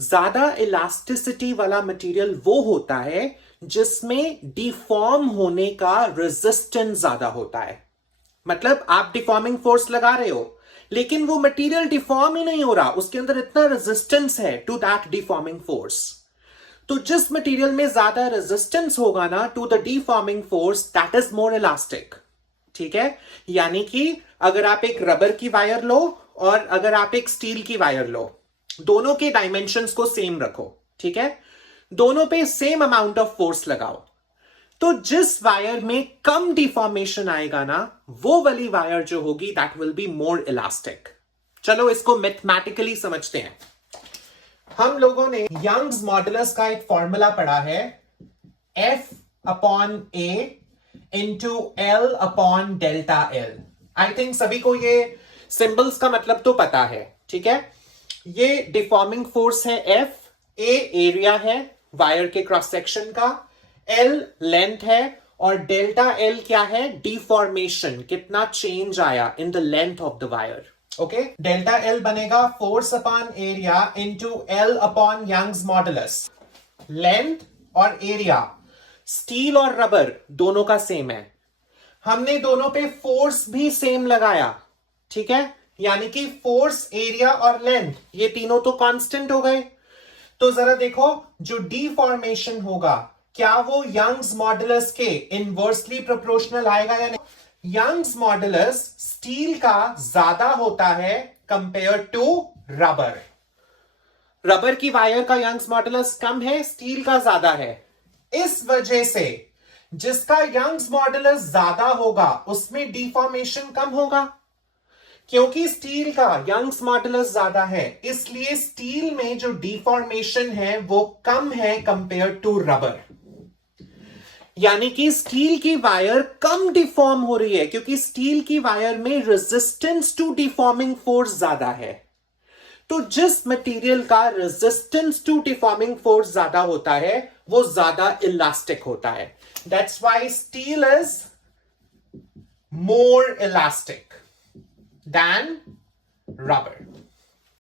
ज्यादा इलास्टिसिटी वाला मटेरियल वो होता है जिसमें डिफॉर्म होने का रेजिस्टेंस ज्यादा होता है। मतलब आप डिफॉर्मिंग फोर्स लगा रहे हो लेकिन वो मटेरियल डिफॉर्म ही नहीं हो रहा, उसके अंदर इतना रेजिस्टेंस है टू दैट डिफॉर्मिंग फोर्स। तो जिस मटेरियल में ज्यादा रेजिस्टेंस होगा ना to the deforming force, that is more elastic. ठीक है, यानी कि अगर आप एक रबर की वायर लो और अगर आप एक स्टील की वायर लो, दोनों के डायमेंशंस को सेम रखो, ठीक है, दोनों पे सेम अमाउंट ऑफ फोर्स लगाओ, तो जिस वायर में कम डिफॉर्मेशन आएगा ना, वो वाली वायर जो होगी that will be more elastic. चलो इसको मैथमेटिकली समझते हैं। हम लोगों ने यंग्स मॉडुलस का एक फॉर्मूला पढ़ा है, F upon A into L upon delta L। I think सभी को ये सिंबल्स का मतलब तो पता है। ठीक है, ये डिफॉर्मिंग फोर्स है F, A एरिया है वायर के क्रॉस सेक्शन का, L लेंथ है और डेल्टा L क्या है, डिफॉर्मेशन, कितना चेंज आया in the length of the wire. Okay, delta L बनेगा force upon area into L upon Young's modulus. Length और एरिया स्टील और रबर दोनों का सेम है, हमने दोनों पे फोर्स भी सेम लगाया। ठीक है, यानी कि फोर्स, एरिया और लेंथ ये तीनों तो कांस्टेंट हो गए। तो जरा देखो, जो डिफॉर्मेशन होगा क्या वो यंग्स मॉडुलस के इनवर्सली प्रोपोर्शनल आएगा या नहीं। यंग्स मॉडुलस स्टील का ज्यादा होता है कंपेयर टू रबर। रबर की वायर का यंग्स मॉडुलस कम है, स्टील का ज्यादा है। इस वजह से जिसका यंग्स मॉडुलस ज्यादा होगा उसमें डिफॉर्मेशन कम होगा, क्योंकि स्टील का यंग्स मॉडुलस ज्यादा है, इसलिए स्टील में जो डिफॉर्मेशन है वो कम है कंपेयर टू रबर। यानी कि स्टील की वायर कम डिफॉर्म हो रही है क्योंकि स्टील की वायर में रेजिस्टेंस टू डिफॉर्मिंग फोर्स ज्यादा है। तो जिस मटेरियल का रेजिस्टेंस टू डिफॉर्मिंग फोर्स ज्यादा होता है वो ज्यादा इलास्टिक होता है। That's why steel is more elastic than rubber.